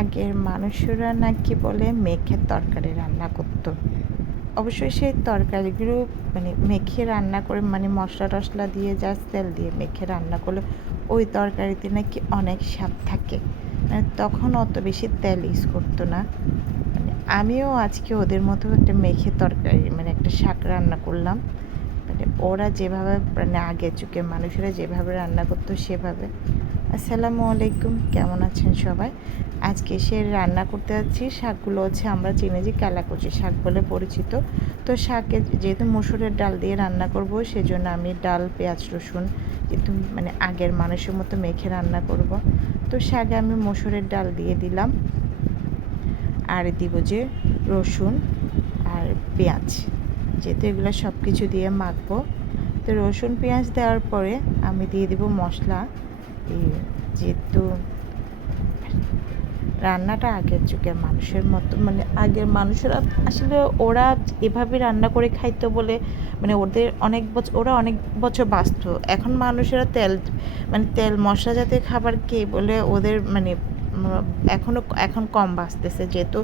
আগের মানুষেরা নাকি বলে মেখে তরকারি রান্না করতো। অবশ্যই সেই তরকারিগুলো মেখে রান্না করে মশলা টশলা দিয়ে জাস্ট তেল দিয়ে মেখে রান্না করলে ওই তরকারিতে নাকি অনেক স্বাদ থাকে। তখন অত বেশি তেল ইউজ করতো না। আমিও আজকে ওদের মতো একটা মেখে তরকারি একটা শাক রান্না করলাম। ওরা যেভাবে আগের যুগের মানুষেরা যেভাবে রান্না করতো সেভাবে। আসসালামু আলাইকুম, কেমন আছেন সবাই? আজকে সে রান্না করতে যাচ্ছি শাকগুলো হচ্ছে আমরা চিনি যে কালাকুচি শাক বলে পরিচিত। তো শাকে যেহেতু মসুরের ডাল দিয়ে রান্না করব সেজন্য আমি ডাল পেঁয়াজ রসুন যেহেতু আগের মানুষের মতো মেখে রান্না করব। তো শাকে আমি মসুরের ডাল দিয়ে দিলাম আর দিব যে রসুন আর পেঁয়াজ, যেহেতু এগুলো সব কিছু দিয়ে মাখবো। তো রসুন পেঁয়াজ দেওয়ার পরে আমি দিয়ে দিব মশলা। যেহেতু রান্নাটা আগের যুগের মানুষের মতো আগের মানুষেরা আসলে ওরা এভাবে রান্না করে খাইতো বলে ওদের ওরা অনেক বছর বাঁচত। এখন মানুষেরা তেল মশলা জাতীয় খাবার খেয়ে বলে ওদের এখন কম বাঁচতেছে, যেহেতু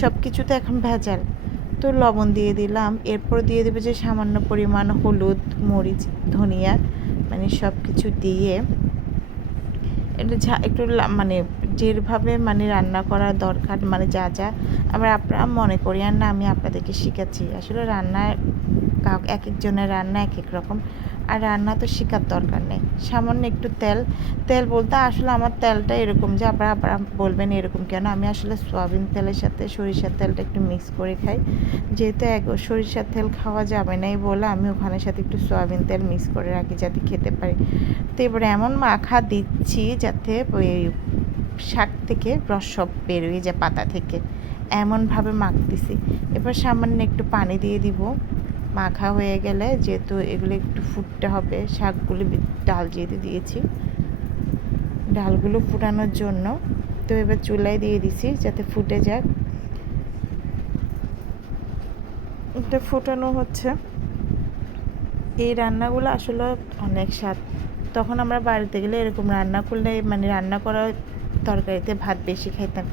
সব কিছুতে এখন ভেজাল। তো লবণ দিয়ে দিলাম, এরপর দিয়ে দেবো যে সামান্য পরিমাণ হলুদ মরিচ ধনিয়া সব কিছু দিয়ে একটু যেভাবে রান্না করা দরকার যা যা আপনারা মনে করি আর না, আমি আপনাদেরকে শিখাচ্ছি। আসলে রান্নার এক একজনের রান্না এক এক রকম, আর রান্না তো শেখার দরকার নেই। সামান্য একটু তেল বলতে আসলে আমার তেলটা এরকম যে আপনারা বলবেন এরকম কেন, আমি আসলে সয়াবিন তেলের সাথে সরিষার তেলটা একটু মিক্স করে খাই। যেহেতু সরিষার তেল খাওয়া যাবে না বলে আমি ওখানের সাথে একটু সয়াবিন তেল মিক্স করে রাখি যাতে খেতে পারি। তো এবারে এমন মাখা দিচ্ছি যাতে ওই শাক থেকে রস সব বেরোয় যায় পাতা থেকে, এমনভাবে মাখতেছি। এবার সামান্য একটু পানি দিয়ে দিব মাখা হয়ে গেলে, যেহেতু এগুলো একটু ফুটতে হবে। শাকগুলো ডাল যেহেতু দিয়েছি ডালগুলো ফুটানোর জন্য, তো এবার চুলায় দিয়ে দিছি যাতে ফুটে যাক। এটা ফুটানো হচ্ছে। এই রান্নাগুলো আসলে অনেক স্বাদ। তখন আমরা বাড়িতে গেলে এরকম রান্না করলে রান্না করা তরকারিতে ভাত বেশি খাইতাম।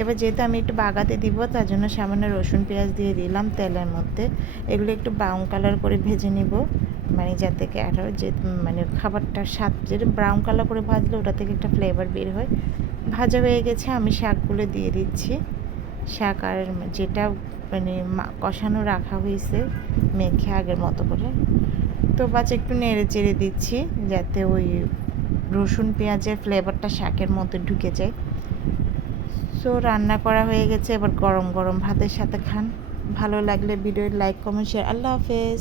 এবার যেহেতু আমি একটু বাগাতে দিব তার জন্য সামান্য রসুন পেঁয়াজ দিয়ে দিলাম তেলের মধ্যে। এগুলো একটু ব্রাউন কালার করে ভেজে নিব, যাতে আরও যে খাবারটা স্বাদ, যেটা ব্রাউন কালার করে ভাজলে ওটা থেকে একটা ফ্লেভার বের হয়। ভাজা হয়ে গেছে, আমি শাকগুলো দিয়ে দিচ্ছি। শাক আর যেটা কষানো রাখা হয়েছে মেখে আগের মতো করে, তো একটু নেড়ে চেড়ে দিচ্ছি যাতে ওই রসুন পেঁয়াজের ফ্লেভারটা শাকের মধ্যে ঢুকে যায়। সো রান্না করা হয়ে গেছে, এবার গরম গরম ভাতের সাথে খান। ভালো লাগলে ভিডিও লাইক কমেন্ট শেয়ার। আল্লাহ হাফেজ।